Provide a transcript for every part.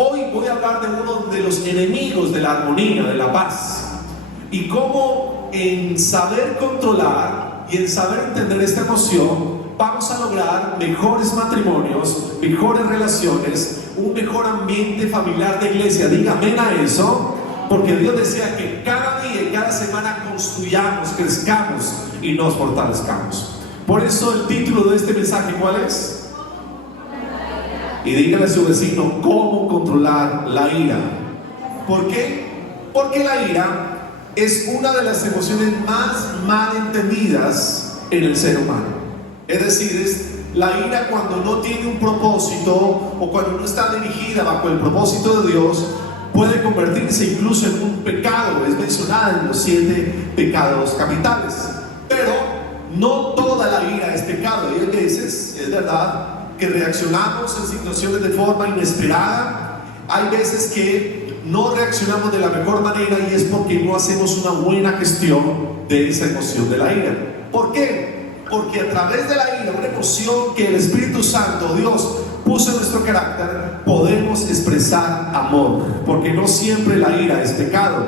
Hoy voy a hablar de uno de los enemigos de la armonía, de la paz, y cómo en saber controlar y en saber entender esta emoción vamos a lograr mejores matrimonios, mejores relaciones, un mejor ambiente familiar de iglesia. Diga amén a eso, porque Dios desea que cada día y cada semana construyamos, crezcamos y nos fortalezcamos. Por eso el título de este mensaje, ¿cuál es? Y dígale a su vecino, ¿cómo controlar la ira? ¿Por qué? Porque la ira es una de las emociones más mal entendidas en el ser humano. Es decir, es la ira cuando no tiene un propósito o cuando no está dirigida bajo el propósito de Dios, puede convertirse incluso en un pecado. Es mencionada en los 7 pecados capitales. Pero no toda la ira es pecado. Y hay veces, es verdad, que reaccionamos en situaciones de forma inesperada. Hay veces que no reaccionamos de la mejor manera y es porque no hacemos una buena gestión de esa emoción de la ira. ¿Por qué? Porque a través de la ira, una emoción que el Espíritu Santo, Dios, puso en nuestro carácter, podemos expresar amor, porque no siempre la ira es pecado.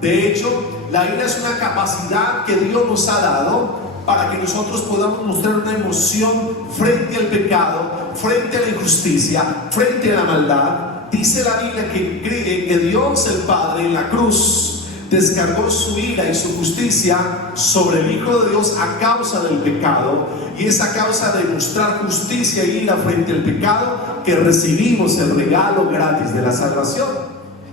De hecho, la ira es una capacidad que Dios nos ha dado para que nosotros podamos mostrar una emoción frente al pecado, frente a la injusticia, frente a la maldad. Dice la Biblia que Dios el Padre en la cruz descargó su ira y su justicia sobre el Hijo de Dios a causa del pecado, y es a causa de mostrar justicia e ira frente al pecado que recibimos el regalo gratis de la salvación.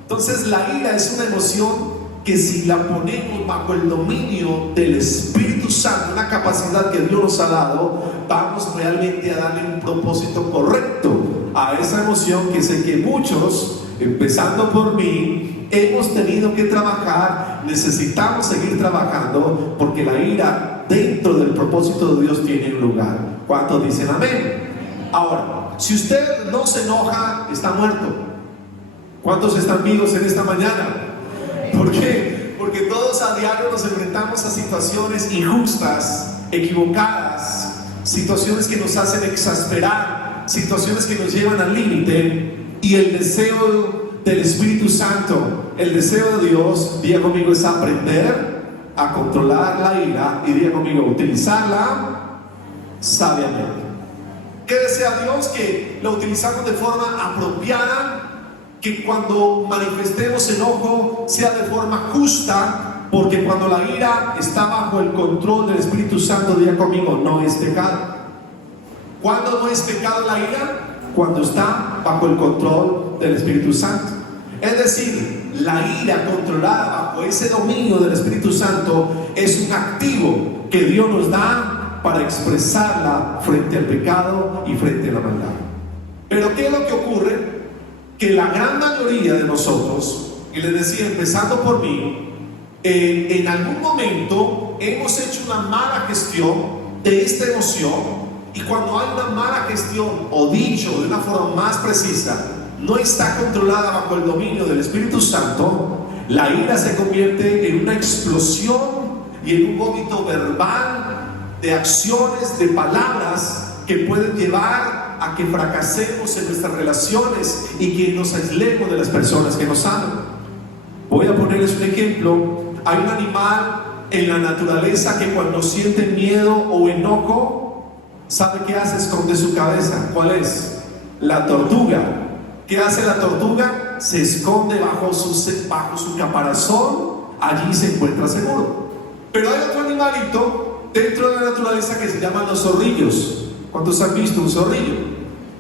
Entonces la ira es una emoción que si la ponemos bajo el dominio del Espíritu Santo, una capacidad que Dios nos ha dado, vamos realmente a darle un propósito correcto a esa emoción, que es el que muchos, empezando por mí, hemos tenido que trabajar, necesitamos seguir trabajando, porque la ira dentro del propósito de Dios tiene un lugar. ¿Cuántos dicen amén? Ahora, si usted no se enoja, está muerto. ¿Cuántos están vivos en esta mañana? ¿Por qué? Porque todos a diario nos enfrentamos a situaciones injustas, equivocadas, situaciones que nos hacen exasperar, situaciones que nos llevan al límite, y el deseo del Espíritu Santo, el deseo de Dios, diga conmigo, es aprender a controlar la ira, y diga conmigo, utilizarla sabiamente. ¿Qué desea Dios? Que la utilizamos de forma apropiada, que cuando manifestemos enojo sea de forma justa, porque cuando la ira está bajo el control del Espíritu Santo, diga conmigo, no es pecado. ¿Cuándo no es pecado la ira? Cuando está bajo el control del Espíritu Santo. Es decir, la ira controlada bajo ese dominio del Espíritu Santo es un activo que Dios nos da para expresarla frente al pecado y frente a la maldad. Pero ¿qué es lo que ocurre? Que la gran mayoría de nosotros, y les decía, empezando por mí, en algún momento hemos hecho una mala gestión de esta emoción. Y cuando hay una mala gestión, o dicho de una forma más precisa, no está controlada bajo el dominio del Espíritu Santo, la ira se convierte en una explosión y en un vómito verbal de acciones, de palabras que pueden llevar a que fracasemos en nuestras relaciones y que nos aislemos de las personas que nos aman. Voy a ponerles un ejemplo. Hay un animal en la naturaleza que cuando siente miedo o enojo, ¿sabe qué hace? Esconde su cabeza. ¿Cuál es? La tortuga. ¿Qué hace la tortuga? Se esconde bajo su caparazón. Allí se encuentra seguro. Pero hay otro animalito dentro de la naturaleza que se llaman los zorrillos. ¿Cuántos han visto un zorrillo?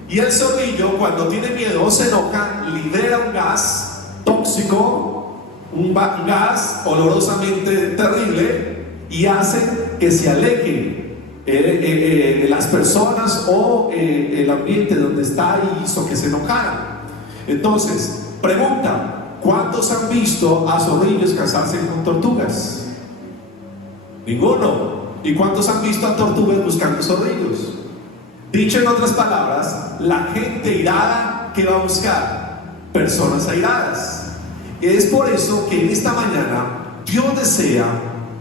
Y el zorrillo, cuando tiene miedo o se enoja, libera un gas tóxico, un gas olorosamente terrible, y hace que se alejen las personas o el ambiente donde está, y hizo que se enojaran. Entonces, pregunta, ¿cuántos han visto a zorrillos casarse con tortugas? Ninguno. ¿Y cuántos han visto a tortugas buscando zorrillos? Dicho en otras palabras, la gente irada, ¿qué va a buscar? Personas airadas. Y es por eso que en esta mañana Dios desea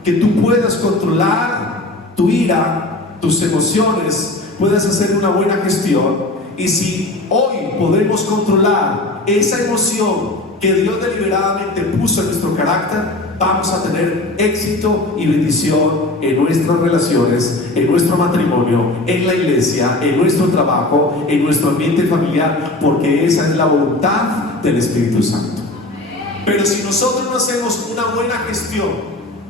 que tú puedas controlar tu ira, tus emociones, puedas hacer una buena gestión. Y si hoy podemos controlar esa emoción que Dios deliberadamente puso en nuestro carácter, vamos a tener éxito y bendición en nuestras relaciones, en nuestro matrimonio, en la iglesia, en nuestro trabajo, en nuestro ambiente familiar, porque esa es la voluntad del Espíritu Santo. Pero si nosotros no hacemos una buena gestión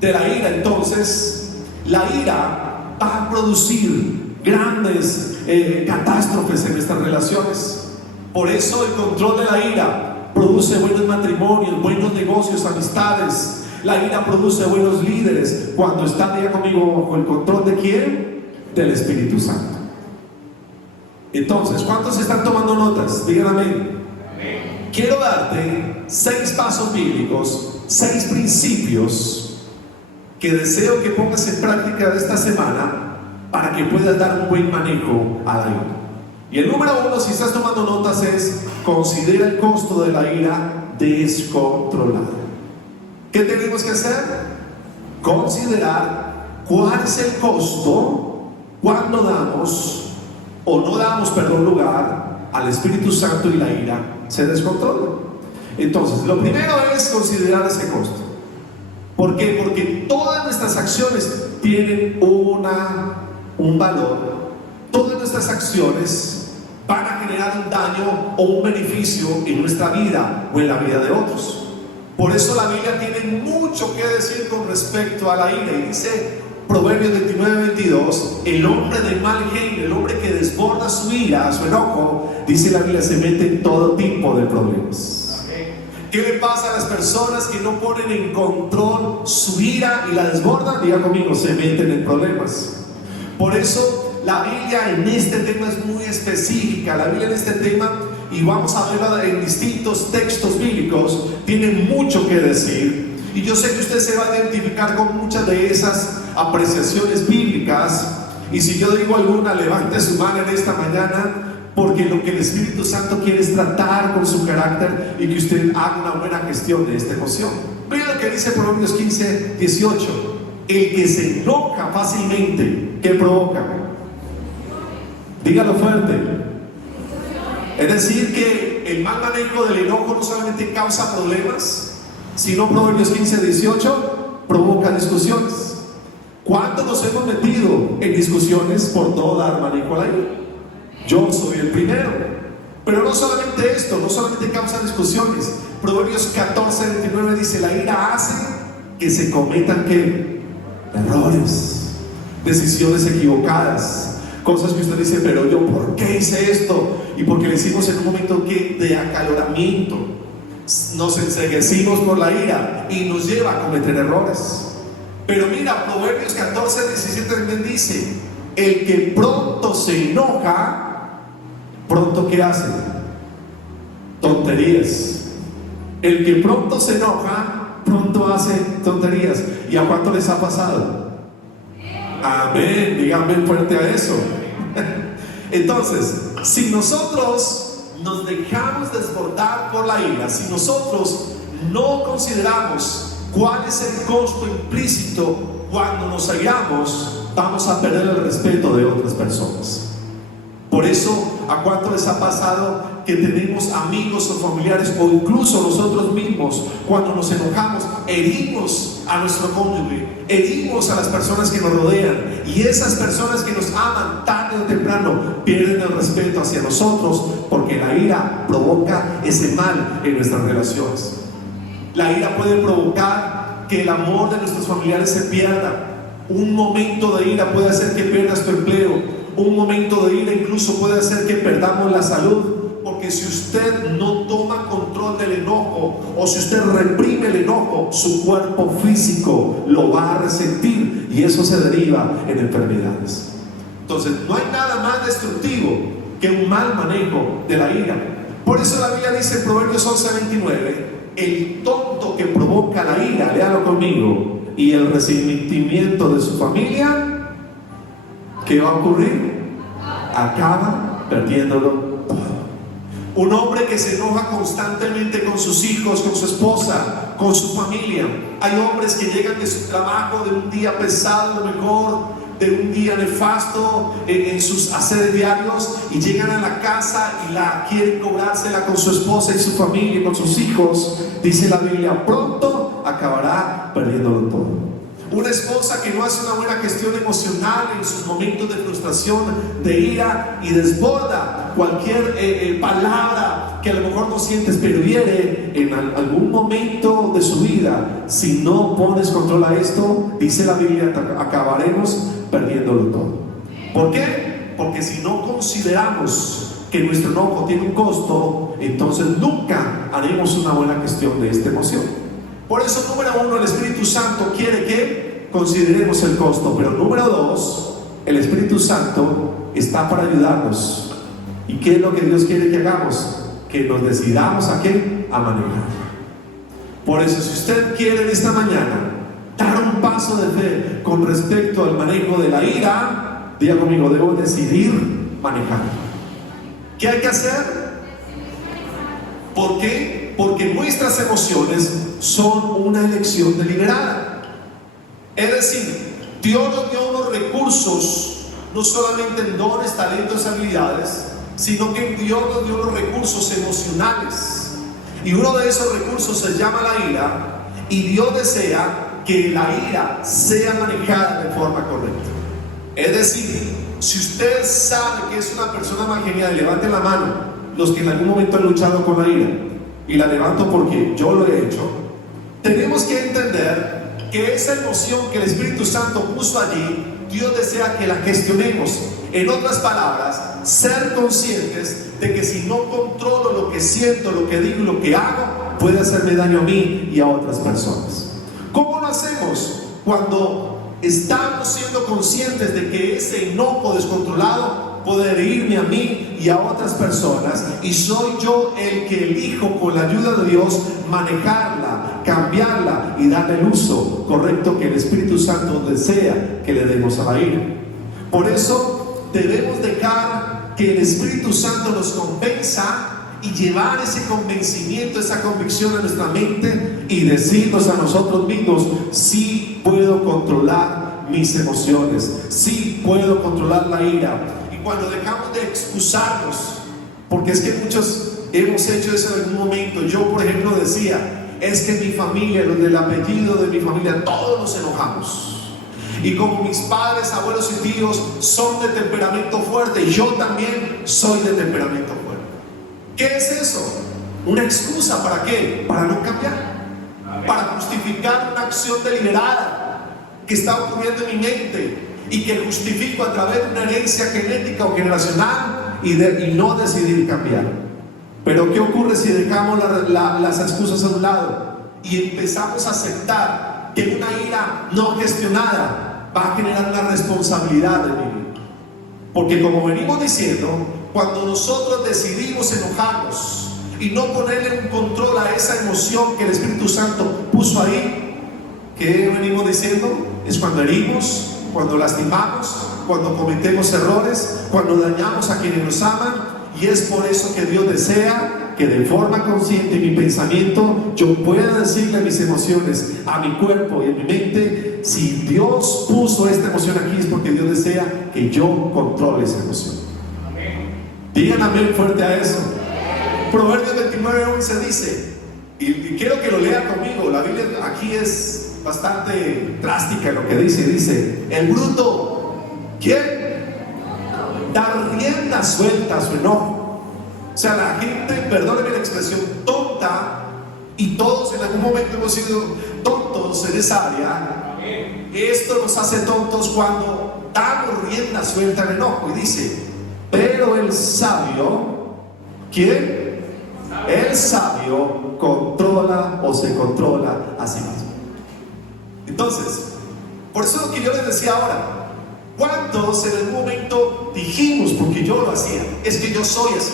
de la ira, entonces la ira va a producir grandes catástrofes en nuestras relaciones. Por eso el control de la ira produce buenos matrimonios, buenos negocios, amistades. La ira produce buenos líderes cuando está, diga conmigo, bajo el control de ¿quién? Del Espíritu Santo. Entonces, ¿cuántos están tomando notas? Digan amén. Quiero darte 6 pasos bíblicos, 6 principios que deseo que pongas en práctica de esta semana para que puedas dar un buen manejo a la ira. Y el número 1, si estás tomando notas, es: considera el costo de la ira descontrolada. ¿Qué tenemos que hacer? Considerar cuál es el costo cuando damos o no damos, lugar al Espíritu Santo y la ira se descontrola. Entonces, lo primero es considerar ese costo. ¿Por qué? Porque todas nuestras acciones tienen un valor. Todas nuestras acciones van a generar un daño o un beneficio en nuestra vida o en la vida de otros. Por eso la Biblia tiene mucho que decir con respecto a la ira. Y dice Proverbios 29:22: el hombre de mal genio, el hombre que desborda su ira, su enojo, dice la Biblia, se mete en todo tipo de problemas. ¿Qué le pasa a las personas que no ponen en control su ira y la desbordan? Diga conmigo, se meten en problemas. Por eso la Biblia en este tema es muy específica. La Biblia en este tema, y vamos a verla en distintos textos bíblicos, tiene mucho que decir. Y yo sé que usted se va a identificar con muchas de esas apreciaciones bíblicas. Y si yo digo alguna, levante su mano en esta mañana, porque lo que el Espíritu Santo quiere es tratar con su carácter y que usted haga una buena gestión de esta emoción. Vean lo que dice Proverbios 15:18: el que se enoja fácilmente, ¿qué provoca? Dígalo fuerte. Es decir, que el mal manejo del enojo no solamente causa problemas, sino Proverbios 15:18 provoca discusiones. ¿Cuántos nos hemos metido en discusiones por no dar manejo a la ira? Yo soy el primero. Pero no solamente esto, no solamente causa discusiones. Proverbios 14:29 dice: la ira hace que se cometan ¿qué? Errores, decisiones equivocadas, cosas que usted dice, pero yo ¿por qué hice esto? Y porque lo hicimos en un momento de acaloramiento, nos enceguecimos por la ira y nos lleva a cometer errores. Pero mira, Proverbios 14:17 también dice: el que pronto se enoja, pronto ¿qué hace? Tonterías. El que pronto se enoja, pronto hace tonterías. ¿Y a cuánto les ha pasado? Amén, díganme fuerte a eso. Entonces, si nosotros nos dejamos desbordar por la ira, si nosotros no consideramos cuál es el costo implícito cuando nos airamos, vamos a perder el respeto de otras personas. Por eso, ¿a cuánto les ha pasado que tenemos amigos o familiares, o incluso nosotros mismos, cuando nos enojamos, herimos a nuestro cónyuge, herimos a las personas que nos rodean, y esas personas que nos aman tarde o temprano pierden el respeto hacia nosotros, porque la ira provoca ese mal en nuestras relaciones. La ira puede provocar que el amor de nuestros familiares se pierda. Un momento de ira puede hacer que pierdas tu empleo. Un momento de ira incluso puede hacer que perdamos la salud. Porque si usted no toma control del enojo, o si usted reprime el enojo, su cuerpo físico lo va a resentir, y eso se deriva en enfermedades. Entonces, no hay nada más destructivo que un mal manejo de la ira. Por eso la Biblia dice en Proverbios 11:29: el tonto que provoca la ira, léalo conmigo, y el resentimiento de su familia, ¿qué va a ocurrir? Acaba perdiéndolo todo. Un hombre que se enoja constantemente con sus hijos, con su esposa, con su familia. Hay hombres que llegan de su trabajo, de un día pesado, a lo mejor de un día nefasto en sus haceres diarios, y llegan a la casa y la quieren cobrársela con su esposa y su familia y con sus hijos, dice la Biblia, pronto acabará perdiéndolo todo. Una esposa que no hace una buena gestión emocional en sus momentos de frustración, de ira, y desborda cualquier palabra que a lo mejor no sientes, pero hiere en algún momento de su vida. Si no pones control a esto, dice la Biblia, acabaremos perdiéndolo todo. ¿Por qué? Porque si no consideramos que nuestro enojo tiene un costo, entonces nunca haremos una buena gestión de esta emoción. Por eso, número uno, el Espíritu Santo quiere que consideremos el costo. Pero número dos, el Espíritu Santo está para ayudarnos. ¿Y qué es lo que Dios quiere que hagamos? Que nos decidamos a qué, a manejar. Por eso, si usted quiere en esta mañana dar un paso de fe con respecto al manejo de la ira, diga conmigo, debo decidir manejar. ¿Qué hay que hacer? ¿Por qué? Porque nuestras emociones son una elección deliberada. Es decir, Dios nos dio unos recursos, no solamente en dones, talentos, habilidades, sino que Dios nos dio unos recursos emocionales. Y uno de esos recursos se llama la ira, y Dios desea que la ira sea manejada de forma correcta. Es decir, si usted sabe que es una persona mal genial, levante la mano los que en algún momento han luchado con la ira. Y la levanto porque yo lo he hecho. Tenemos que entender que esa emoción que el Espíritu Santo puso allí, Dios desea que la gestionemos. En otras palabras, ser conscientes de que si no controlo lo que siento, lo que digo y lo que hago, puede hacerme daño a mí y a otras personas. ¿Cómo lo hacemos? Cuando estamos siendo conscientes de que ese enojo descontrolado puede herirme a mí y a otras personas, y soy yo el que elijo con la ayuda de Dios manejarla, cambiarla y darle el uso correcto que el Espíritu Santo desea que le demos a la ira. Por eso debemos dejar que el Espíritu Santo nos convenza y llevar ese convencimiento, esa convicción a nuestra mente y decirnos a nosotros mismos: sí puedo controlar mis emociones, sí puedo controlar la ira. Cuando dejamos de excusarnos, porque es que muchos hemos hecho eso en algún momento. Yo, por ejemplo, decía: es que mi familia, los del apellido de mi familia, todos nos enojamos, y como mis padres, abuelos y tíos son de temperamento fuerte, yo también soy de temperamento fuerte. ¿Qué es eso? Una excusa. ¿Para qué? Para no cambiar, para justificar una acción deliberada que está ocurriendo en mi mente y que justifico a través de una herencia genética o generacional y no decidir cambiar. Pero ¿qué ocurre si dejamos las excusas a un lado y empezamos a aceptar que una ira no gestionada va a generar una responsabilidad de mí? Porque, como venimos diciendo, cuando nosotros decidimos enojarnos y no ponerle un control a esa emoción que el Espíritu Santo puso ahí, ¿qué venimos diciendo? Es cuando herimos, cuando lastimamos, cuando cometemos errores, cuando dañamos a quienes nos aman. Y es por eso que Dios desea que de forma consciente en mi pensamiento yo pueda decirle a mis emociones, a mi cuerpo y a mi mente: si Dios puso esta emoción aquí, es porque Dios desea que yo controle esa emoción. Amén. Digan amén fuerte a eso. Proverbios 29:11 dice, y quiero que lo lea conmigo, la Biblia aquí es bastante drástica en lo que dice: el bruto, ¿quién? Dar rienda suelta a su enojo. O sea, la gente, perdónenme la expresión, tonta, y todos en algún momento hemos sido tontos en esa área. Esto nos hace tontos cuando damos rienda suelta al enojo. Y dice: pero el sabio, ¿quién? El sabio controla o se controla a sí mismo. Entonces, por eso lo que yo les decía ahora, ¿cuántos en algún momento dijimos, porque yo lo hacía, es que yo soy así,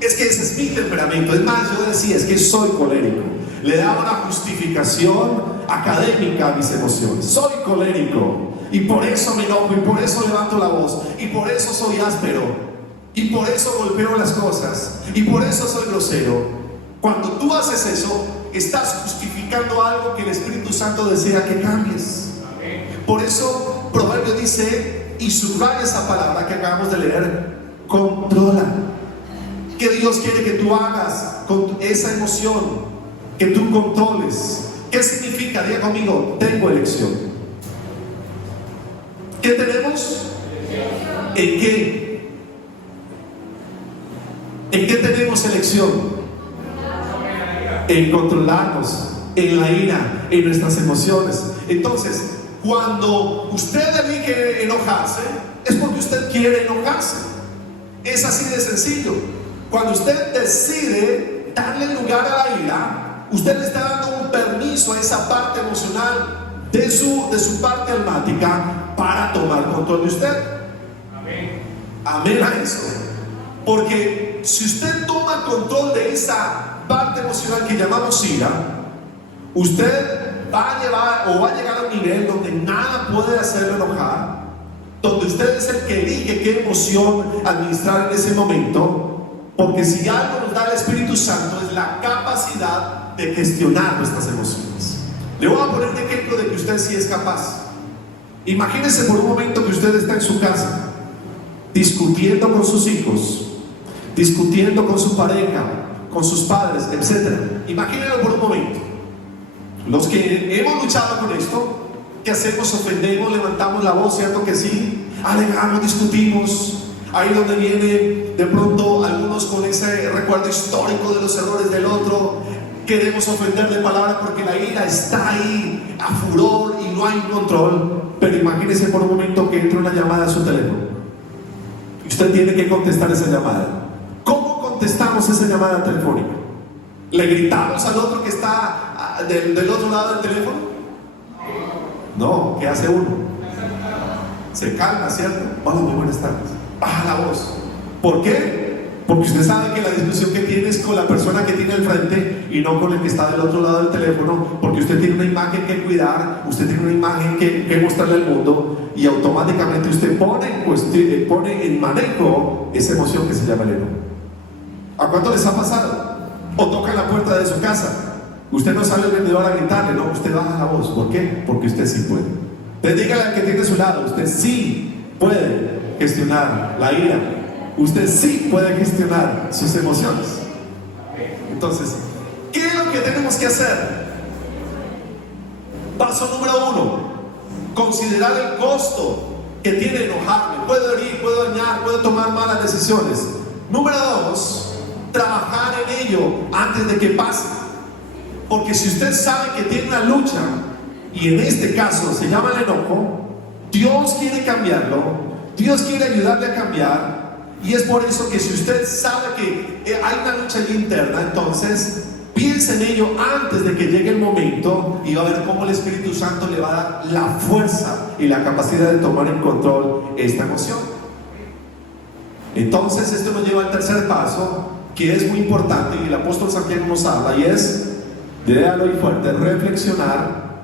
es que ese es mi temperamento? Es más, yo decía: es que soy colérico. Le daba una justificación académica a mis emociones. Soy colérico y por eso me enojo, y por eso levanto la voz, y por eso soy áspero, y por eso golpeo las cosas, y por eso soy grosero. Cuando tú haces eso, estás justificando algo que el Espíritu Santo desea que cambies. Por eso Proverbios dice, y subraya esa palabra que acabamos de leer: controla. ¿Qué Dios quiere que tú hagas con esa emoción? Que tú controles. ¿Qué significa? Diga conmigo, tengo elección. ¿Qué tenemos? ¿En qué? ¿En qué tenemos elección? En controlarnos, en la ira, en nuestras emociones. Entonces, cuando usted elige enojarse, es porque usted quiere enojarse. Es así de sencillo. Cuando usted decide darle lugar a la ira, usted le está dando un permiso a esa parte emocional de su parte almática para tomar control de usted. Amén. Amén a eso. Porque si usted toma control de esa parte emocional que llamamos ira, usted va a llegar a un nivel donde nada puede hacerlo enojar, donde usted es el que elige qué emoción administrar en ese momento. Porque si algo nos da el Espíritu Santo es la capacidad de gestionar nuestras emociones. Le voy a poner un ejemplo de que usted sí es capaz. Imagínese por un momento que usted está en su casa discutiendo con sus hijos, discutiendo con su pareja, con sus padres, etc. Imagínenlo por un momento. Los que hemos luchado con esto, ¿qué hacemos? Ofendemos, levantamos la voz, ¿cierto que sí? Alegamos, discutimos. Ahí donde viene de pronto algunos con ese recuerdo histórico de los errores del otro. Queremos ofender de palabra porque la ira está ahí a furor y no hay control. Pero imagínese por un momento que entra una llamada a su teléfono. Usted tiene que contestar esa llamada. ¿Cómo contestamos esa llamada telefónica? ¿Le gritamos al otro que está del otro lado del teléfono? No, ¿qué hace uno? Se calma, ¿cierto? Hola, muy buenas tardes. Baja la voz. ¿Por qué? Porque usted sabe que la discusión que tiene es con la persona que tiene al frente y no con el que está del otro lado del teléfono, porque usted tiene una imagen que cuidar, usted tiene una imagen que mostrarle al mundo, y automáticamente usted pone en manejo esa emoción que se llama el enojo. ¿A cuánto les ha pasado? O toca la puerta de su casa, usted no sale al vendedor a gritarle, no, usted baja la voz. ¿Por qué? Porque usted sí puede. Entonces dígale al que tiene a su lado, usted sí puede gestionar la ira, usted sí puede gestionar sus emociones. Entonces, ¿qué es lo que tenemos que hacer? Paso número 1, considerar el costo que tiene enojarme. Puedo herir, puedo dañar, puedo tomar malas decisiones. Número 2, trabajar en ello antes de que pase. Porque si usted sabe que tiene una lucha, y en este caso se llama el enojo, Dios quiere cambiarlo. Dios quiere ayudarle a cambiar, y es por eso que si usted sabe que hay una lucha allí interna, entonces piense en ello antes de que llegue el momento, y va a ver cómo el Espíritu Santo le va a dar la fuerza y la capacidad de tomar en control esta emoción. Entonces esto nos lleva al tercer paso, que es muy importante, y el apóstol Santiago nos habla, y es, léalo y fuerte, reflexionar,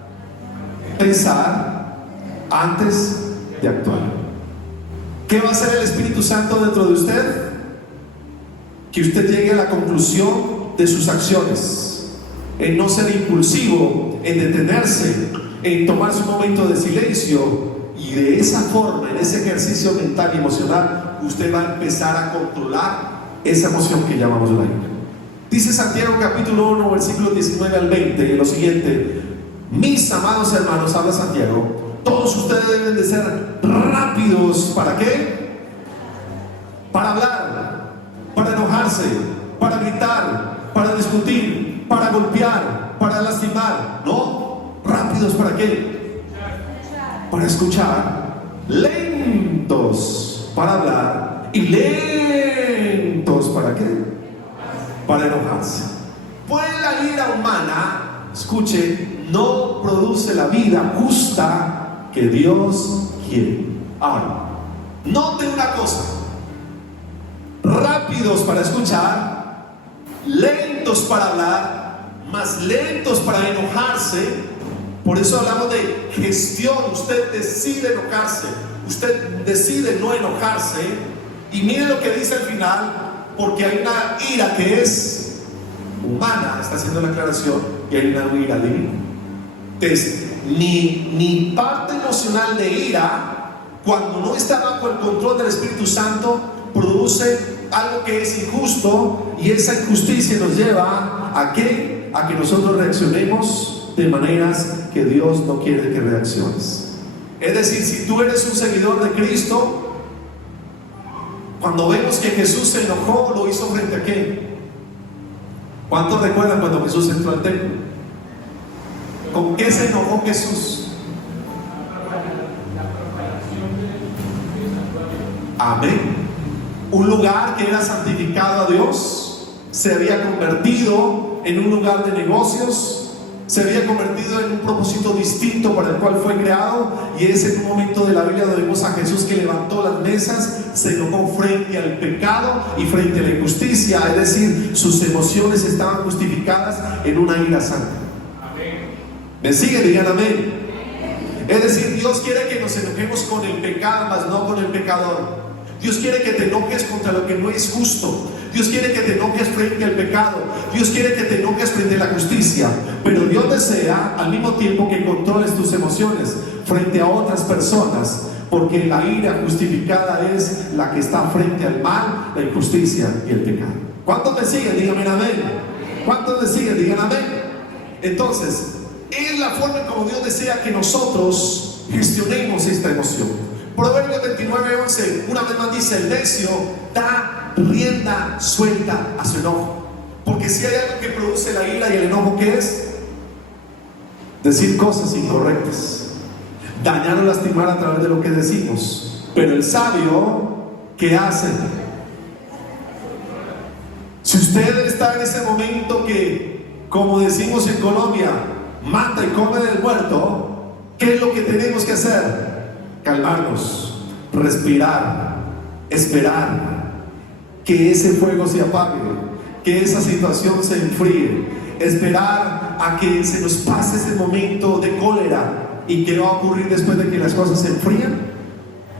pensar antes de actuar. ¿Qué va a hacer el Espíritu Santo dentro de usted? Que usted llegue a la conclusión de sus acciones, en no ser impulsivo, en detenerse, en tomarse un momento de silencio, y de esa forma, en ese ejercicio mental y emocional, usted va a empezar a controlar esa emoción que llamamos la ira. Dice Santiago capítulo 1, versículos 19 al 20, lo siguiente: mis amados hermanos, habla Santiago, todos ustedes deben de ser rápidos. ¿Para qué? Para hablar, para enojarse, para gritar, para discutir, para golpear, para lastimar. No, rápidos. ¿Para qué? Para escuchar, lentos para hablar y lentos ¿para qué? Para enojarse. Pues la ira humana, escuche, no produce la vida justa que Dios quiere. Ahora, note una cosa: rápidos para escuchar, lentos para hablar, más lentos para enojarse. Por eso hablamos de gestión. Usted decide enojarse, usted decide no enojarse, y mire lo que dice al final, porque hay una ira que es humana, está haciendo la aclaración, y hay una ira divina. Entonces, mi parte emocional de ira, cuando no está bajo el control del Espíritu Santo, produce algo que es injusto, y esa injusticia nos lleva ¿a qué? A que nosotros reaccionemos de maneras que Dios no quiere que reacciones. Es decir, si tú eres un seguidor de Cristo, cuando vemos que Jesús se enojó, lo hizo frente a qué? ¿Cuántos recuerdan cuando Jesús entró al templo? ¿Con qué se enojó Jesús? Amén. Un lugar que era santificado a Dios se había convertido en un lugar de negocios, se había convertido en un propósito distinto para el cual fue creado, y es en un momento de la Biblia donde vemos a Jesús que levantó las mesas, se enojó frente al pecado y frente a la injusticia, es decir, sus emociones estaban justificadas en una ira santa. ¿Me siguen? Digan amén. Es decir, Dios quiere que nos enojemos con el pecado, mas no con el pecador. Dios quiere que te enojes contra lo que no es justo. Dios quiere que te enojes frente al pecado. Dios quiere que te enojes frente a la justicia. Pero Dios desea al mismo tiempo que controles tus emociones frente a otras personas, porque la ira justificada es la que está frente al mal, la injusticia y el pecado. ¿Cuántos me siguen? Díganme amén. ¿Cuántos me siguen? Digan amén. Entonces, es la forma en como Dios desea que nosotros gestionemos esta emoción. Proverbios 29:11 una vez más dice: el necio da rienda suelta a su enojo. Porque si hay algo que produce la ira y el enojo, ¿qué es? Decir cosas incorrectas, dañar o lastimar a través de lo que decimos. Pero el sabio, ¿qué hace? Si usted está en ese momento que, como decimos en Colombia, mata y come del muerto, ¿qué es lo que tenemos que hacer? Calmarnos, respirar, esperar que ese fuego se apague, que esa situación se enfríe, esperar a que se nos pase ese momento de cólera. ¿Y qué va a ocurrir después de que las cosas se enfríen?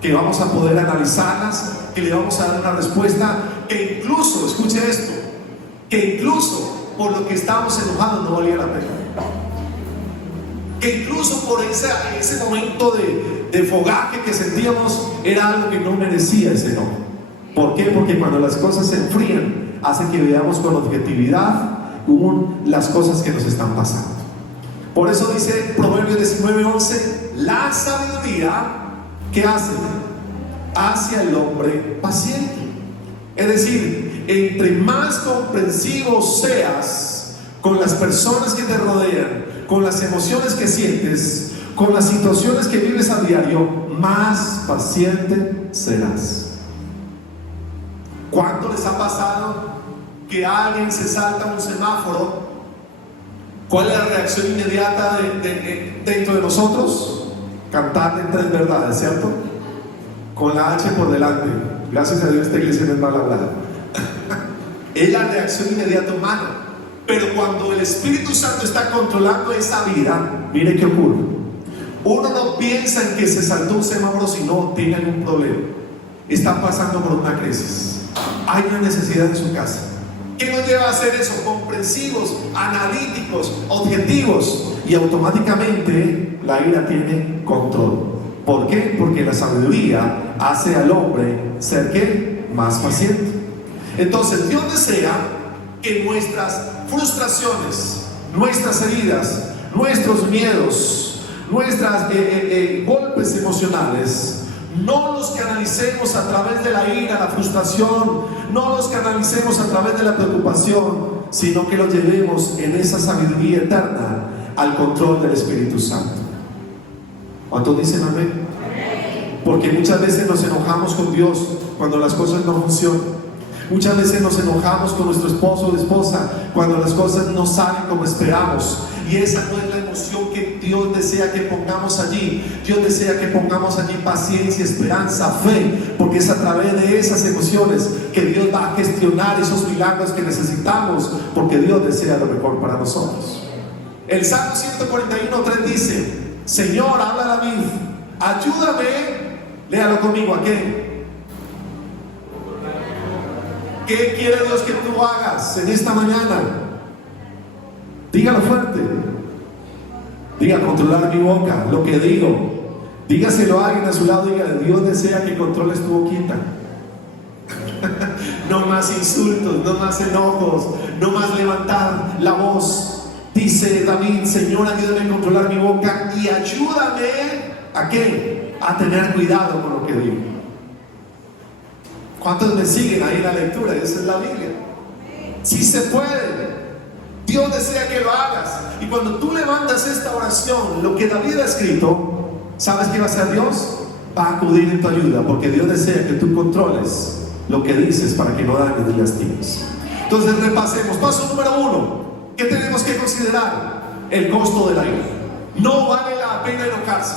Que vamos a poder analizarlas, que le vamos a dar una respuesta, que incluso, escuche esto, que incluso por lo que estamos enojados no valía la pena, que incluso por ese momento de fogaje que sentíamos era algo que no merecía ese enojo. ¿Por qué? Porque cuando las cosas se enfrían, hace que veamos con objetividad las cosas que nos están pasando. Por eso dice Proverbios 19:11: la sabiduría, ¿qué hace? Hacia el hombre paciente. Es decir, entre más comprensivo seas con las personas que te rodean, con las emociones que sientes, con las situaciones que vives a diario, más paciente serás. ¿Cuánto les ha pasado que alguien se salta un semáforo? ¿Cuál es la reacción inmediata dentro de nosotros? Cantarle 3 verdades, ¿cierto? Con la H por delante. Gracias a Dios esta iglesia no es mal hablada. Es la reacción inmediata humana. Pero cuando el Espíritu Santo está controlando esa vida, mire qué ocurre. Uno no piensa en que se saltó un semáforo si no tiene algún problema. Está pasando por una crisis. Hay una necesidad en su casa. ¿Qué nos lleva a hacer eso? Comprensivos, analíticos, objetivos. Y automáticamente la ira tiene control. ¿Por qué? Porque la sabiduría hace al hombre ser ¿qué? Más paciente. Entonces Dios desea que nuestras frustraciones, nuestras heridas, nuestros miedos, nuestros golpes emocionales, no los canalicemos a través de la ira, la frustración, no los canalicemos a través de la preocupación, sino que los llevemos en esa sabiduría eterna al control del Espíritu Santo. ¿Cuántos dicen amén? Porque muchas veces nos enojamos con Dios cuando las cosas no funcionan. Muchas veces nos enojamos con nuestro esposo o esposa cuando las cosas no salen como esperamos. Y esa no es la emoción que Dios desea que pongamos allí. Dios desea que pongamos allí paciencia, esperanza, fe, porque es a través de esas emociones que Dios va a gestionar esos milagros que necesitamos, porque Dios desea lo mejor para nosotros. El Salmo 141:3 dice: Señor, habla a David, ayúdame. Léalo conmigo. ¿A qué? ¿Qué quiere Dios que tú hagas en esta mañana? Dígalo fuerte. Diga: controlar mi boca, lo que digo. Dígaselo a alguien a su lado. Diga: Dios desea que controles tu boquita. No más insultos, no más enojos, no más levantar la voz. Dice David: Señor, ayúdame a controlar mi boca y ayúdame ¿a qué? A tener cuidado con lo que digo. ¿Cuántos me siguen ahí en la lectura? Esa es la Biblia. Si se puede, Dios desea que lo hagas. Y cuando tú levantas esta oración, lo que David ha escrito, ¿sabes qué va a hacer Dios? Va a acudir en tu ayuda, porque Dios desea que tú controles lo que dices para que no dañes ni lastimes. Entonces repasemos. Paso número 1. ¿Qué tenemos que considerar? El costo de la ira. No vale la pena enojarse.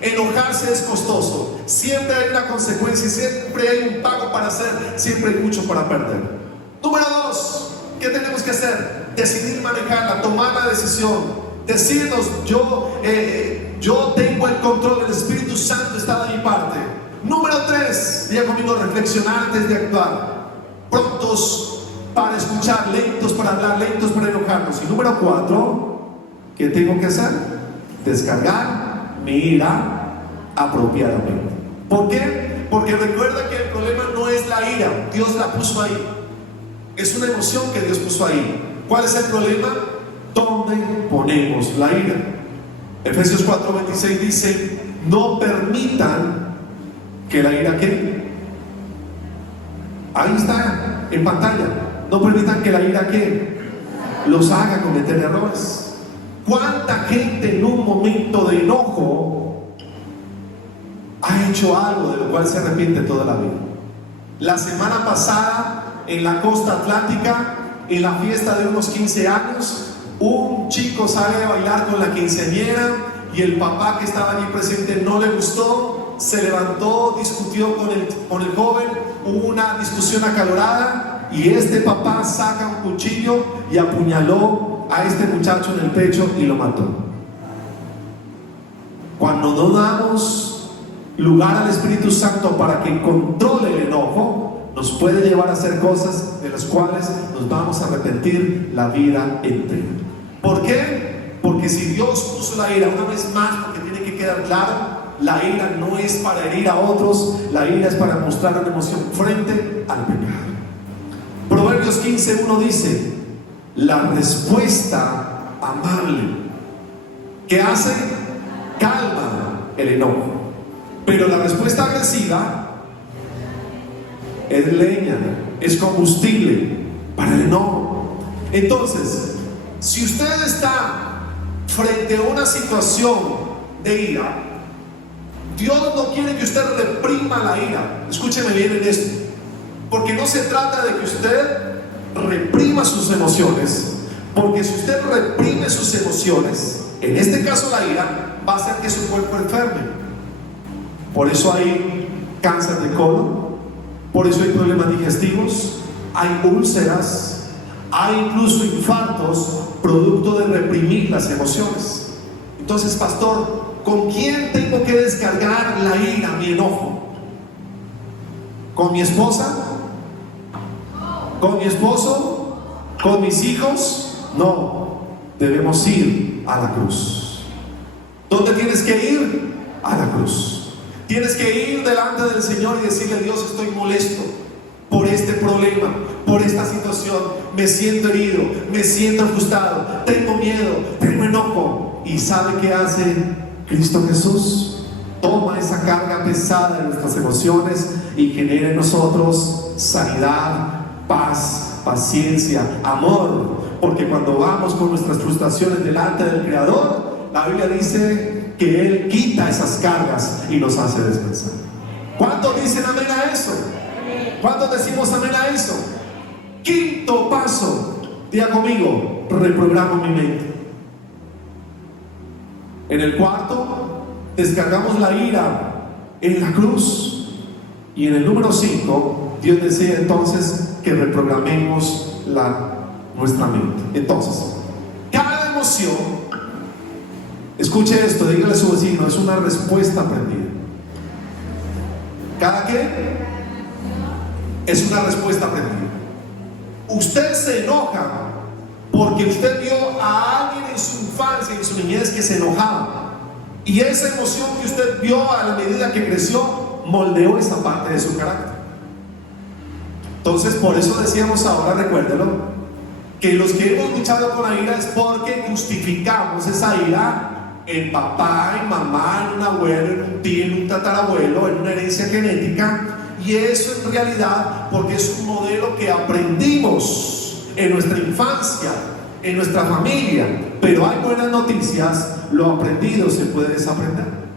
Enojarse es costoso. Siempre hay una consecuencia, siempre hay un pago para hacer, siempre hay mucho para perder. Número 2. ¿Qué tenemos que hacer? Decidir manejarla, tomar la decisión, decirnos: yo tengo el control, el Espíritu Santo está de mi parte. Número 3, diga conmigo: reflexionar antes de actuar. Prontos para escuchar, lentos para hablar, lentos para enojarnos. Y número 4, ¿qué tengo que hacer? Descargar mi ira apropiadamente. ¿Por qué? Porque recuerda que el problema no es la ira, Dios la puso ahí. Es una emoción que Dios puso ahí. ¿Cuál es el problema? ¿Dónde ponemos la ira? Efesios 4:26 dice: no permitan que la ira, ¿qué? Ahí está en pantalla. No permitan que la ira, ¿qué? Los haga cometer errores. ¿Cuánta gente en un momento de enojo ha hecho algo de lo cual se arrepiente toda la vida? La semana pasada, en la costa atlántica, en la fiesta de unos 15 años, un chico sale a bailar con la quinceañera y el papá que estaba allí presente no le gustó, se levantó, discutió con el joven, hubo una discusión acalorada y este papá saca un cuchillo y apuñaló a este muchacho en el pecho y lo mató. Cuando no damos lugar al Espíritu Santo para que controle el enojo, nos puede llevar a hacer cosas de las cuales nos vamos a arrepentir la vida entera. ¿Por qué? Porque si Dios puso la ira, una vez más, porque tiene que quedar claro, la ira no es para herir a otros, la ira es para mostrar una emoción frente al pecado. Proverbios 15:1 dice: la respuesta amable que hace calma el enojo, pero la respuesta agresiva es leña, es combustible para el enojo. Entonces, si usted está frente a una situación de ira, Dios no quiere que usted reprima la ira. Escúcheme bien en esto, porque no se trata de que usted reprima sus emociones, porque si usted reprime sus emociones, en este caso la ira, va a hacer que su cuerpo enferme. Por eso hay cáncer de colon, por eso hay problemas digestivos, hay úlceras, hay incluso infartos producto de reprimir las emociones. Entonces, pastor, ¿con quién tengo que descargar la ira, mi enojo? ¿Con mi esposa? ¿Con mi esposo? ¿Con mis hijos? No, debemos ir a la cruz. ¿Dónde tienes que ir? A la cruz. Tienes que ir delante del Señor y decirle: Dios, estoy molesto por este problema, por esta situación, me siento herido, me siento frustrado, tengo miedo, tengo enojo. ¿Y sabe qué hace Cristo Jesús? Toma esa carga pesada de nuestras emociones y genera en nosotros sanidad, paz, paciencia, amor. Porque cuando vamos con nuestras frustraciones delante del Creador, la Biblia dice que Él quita esas cargas y nos hace descansar. ¿Cuántos dicen amén a eso? ¿Cuántos decimos amén a eso? Quinto paso, diga conmigo: reprogramo mi mente. En el cuarto, descargamos la ira en la cruz. Y en el número 5, Dios desea entonces que reprogramemos nuestra mente. Entonces, cada emoción, escuche esto, dígale a su vecino, es una respuesta aprendida. ¿Cada qué? Es una respuesta aprendida. Usted se enoja porque usted vio a alguien en su infancia, en su niñez, que se enojaba, y esa emoción que usted vio a la medida que creció moldeó esa parte de su carácter. Entonces, por eso decíamos ahora, recuérdelo, que los que hemos luchado con la ira es porque justificamos esa ira en papá, en mamá, en un abuelo, en un tío, en un tatarabuelo, en una herencia genética. Y eso en realidad porque es un modelo que aprendimos en nuestra infancia, en nuestra familia. Pero hay buenas noticias: lo aprendido se puede desaprender.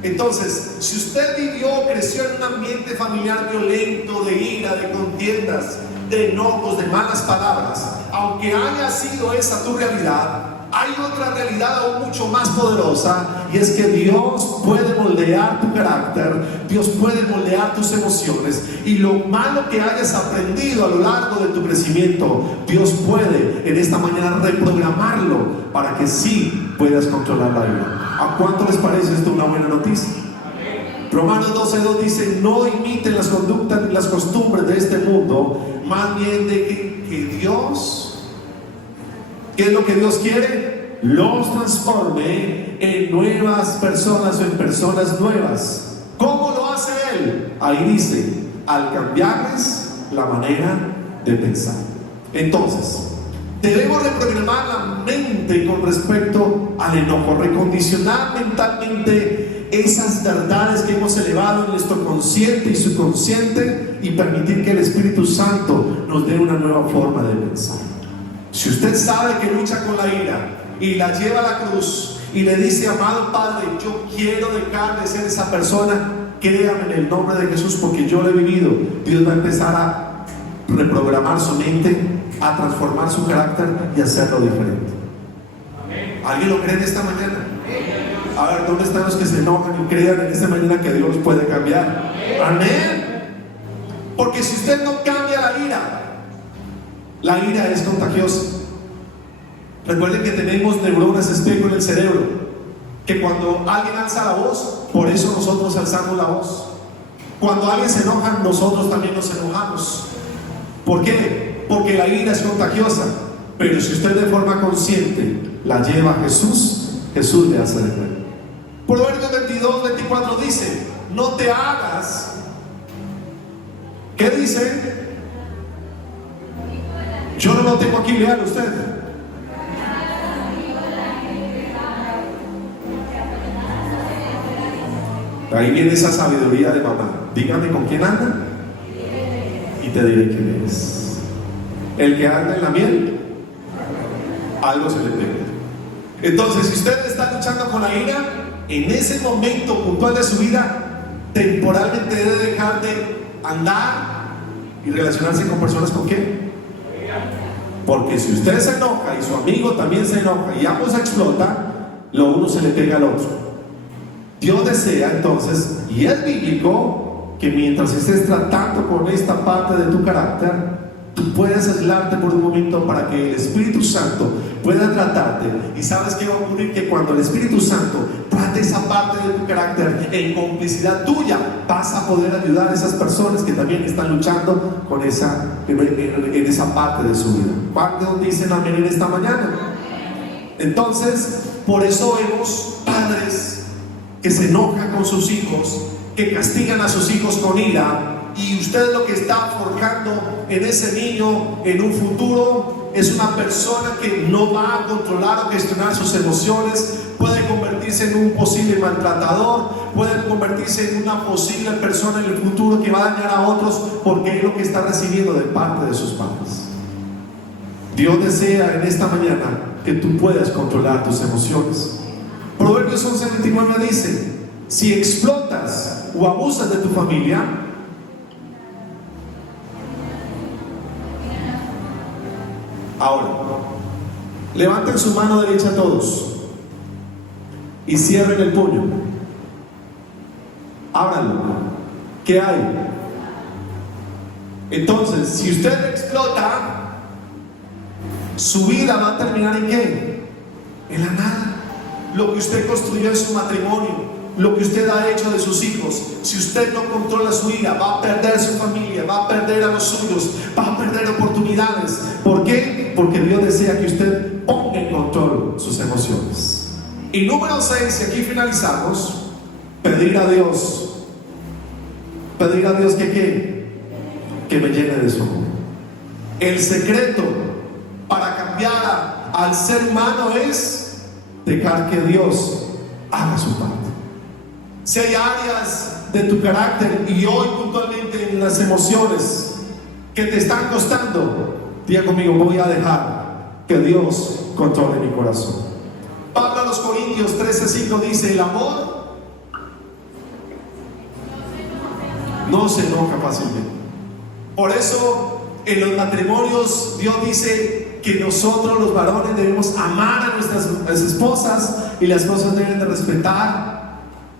Entonces, si usted vivió, creció en un ambiente familiar violento, de ira, de contiendas, de enojos, de malas palabras, aunque haya sido esa tu realidad, hay otra realidad aún mucho más poderosa, y es que Dios puede moldear tu carácter, Dios puede moldear tus emociones, y lo malo que hayas aprendido a lo largo de tu crecimiento, Dios puede en esta mañana reprogramarlo para que sí puedas controlar la ira. ¿A cuánto les parece esto una buena noticia? Romanos 12:2 dice: no imiten las conductas ni las costumbres de este mundo, más bien de que Dios, ¿qué es lo que Dios quiere? Los transforme en nuevas personas o en personas nuevas. ¿Cómo lo hace Él? Ahí dice: al cambiarles la manera de pensar. Entonces, debemos reprogramar la mente con respecto al enojo, recondicionar mentalmente esas verdades que hemos elevado en nuestro consciente y subconsciente, y permitir que el Espíritu Santo nos dé una nueva forma de pensar. Si usted sabe que lucha con la ira y la lleva a la cruz y le dice: amado Padre, yo quiero dejar de ser esa persona, créame en el nombre de Jesús, porque yo lo he vivido, Dios va a empezar a reprogramar su mente, a transformar su carácter y hacerlo diferente. ¿Alguien lo cree en esta mañana? A ver, ¿dónde están los que se enojan y crean en esta mañana que Dios puede cambiar? Amén. Porque si usted no cambia la ira es contagiosa. Recuerden que tenemos neuronas espejo en el cerebro, que cuando alguien alza la voz, por eso nosotros alzamos la voz. Cuando alguien se enoja, nosotros también nos enojamos. ¿Por qué? Porque la ira es contagiosa. Pero si usted de forma consciente la lleva a Jesús, Jesús le hace de nuevo. Proverbios 22:24 dice: no te hagas. ¿Qué dice? Yo no lo tengo aquí, léalo usted. Ahí viene esa sabiduría de mamá. Dígame con quién anda y te diré quién es. El que anda en la miel, algo se le pega. Entonces, si usted está luchando con la ira, en ese momento puntual de su vida, temporalmente debe dejar de andar y relacionarse con personas con qué. Porque si usted se enoja y su amigo también se enoja y ambos explotan, lo uno se le pega al otro. Dios desea entonces, y es bíblico, que mientras estés tratando con esta parte de tu carácter, tú puedes aislarte por un momento para que el Espíritu Santo pueda tratarte. Y sabes qué va a ocurrir: que cuando el Espíritu Santo trate esa parte de tu carácter en complicidad tuya, vas a poder ayudar a esas personas que también están luchando con en esa parte de su vida. ¿Cuántos dicen amén en esta mañana? Entonces, por eso vemos padres que se enojan con sus hijos, que castigan a sus hijos con ira. Y usted lo que está forjando en ese niño en un futuro es una persona que no va a controlar o gestionar sus emociones. Puede convertirse en un posible maltratador, puede convertirse en una posible persona en el futuro que va a dañar a otros, porque es lo que está recibiendo de parte de sus padres. Dios desea en esta mañana que tú puedas controlar tus emociones. Proverbios 11:29 dice: si explotas o abusas de tu familia, ahora, levanten su mano derecha todos y cierren el puño. Ábranlo. ¿Qué hay? Entonces, si usted explota, su vida va a terminar ¿en qué? En la nada. Lo que usted construyó en su matrimonio, lo que usted ha hecho de sus hijos, si usted no controla su ira, va a perder su familia, va a perder a los suyos, va a perder oportunidades. ¿Por qué? Porque Dios desea que usted ponga en control sus emociones. Y número 6, y aquí finalizamos: pedir a Dios que ¿qué? que me llene de su amor. El secreto para cambiar al ser humano es dejar que Dios haga su parte. Si hay áreas de tu carácter y hoy puntualmente en las emociones que te están costando, diga conmigo, voy a dejar que Dios controle mi corazón. Pablo a los Corintios 13:5 dice: el amor no se enoja fácilmente. Por eso en los matrimonios Dios dice que nosotros los varones debemos amar a nuestras esposas y las esposas deben de respetar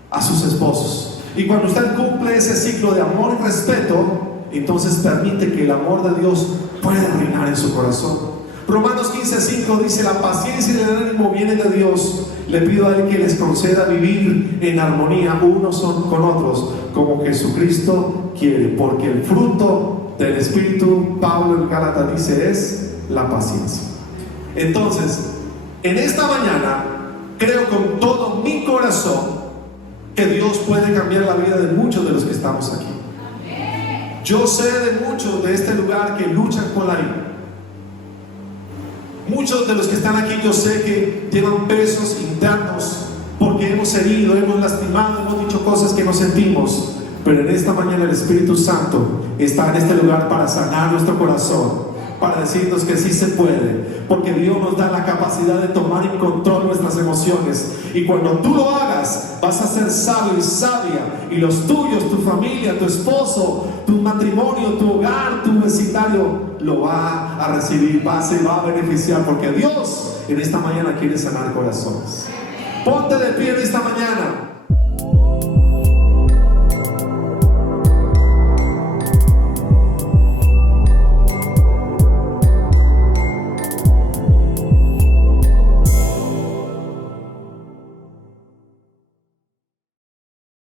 a sus esposos. Y cuando usted cumple ese ciclo de amor y respeto, entonces permite que el amor de Dios pueda reinar en su corazón. Romanos 15:5 dice: la paciencia y el ánimo vienen de Dios. Le pido a Él que les conceda vivir en armonía unos con otros, como Jesucristo quiere, porque el fruto del Espíritu, Pablo en Gálatas dice, es la paciencia. Entonces, en esta mañana creo con todo mi corazón que Dios puede cambiar la vida de muchos de los que estamos aquí. Yo sé de muchos de este lugar que luchan con la ira. Muchos de los que están aquí yo sé que llevan pesos internos porque hemos herido, hemos lastimado, hemos dicho cosas que no sentimos. Pero en esta mañana el Espíritu Santo está en este lugar para sanar nuestro corazón, para decirnos que sí se puede, porque Dios nos da la capacidad de tomar en control nuestras emociones. Y cuando tú lo hagas, vas a ser sabio y sabia, y los tuyos, tu familia, tu esposo, tu matrimonio, tu hogar, tu vecindario lo va a recibir, se va a beneficiar, porque Dios en esta mañana quiere sanar corazones. Ponte de pie en esta mañana.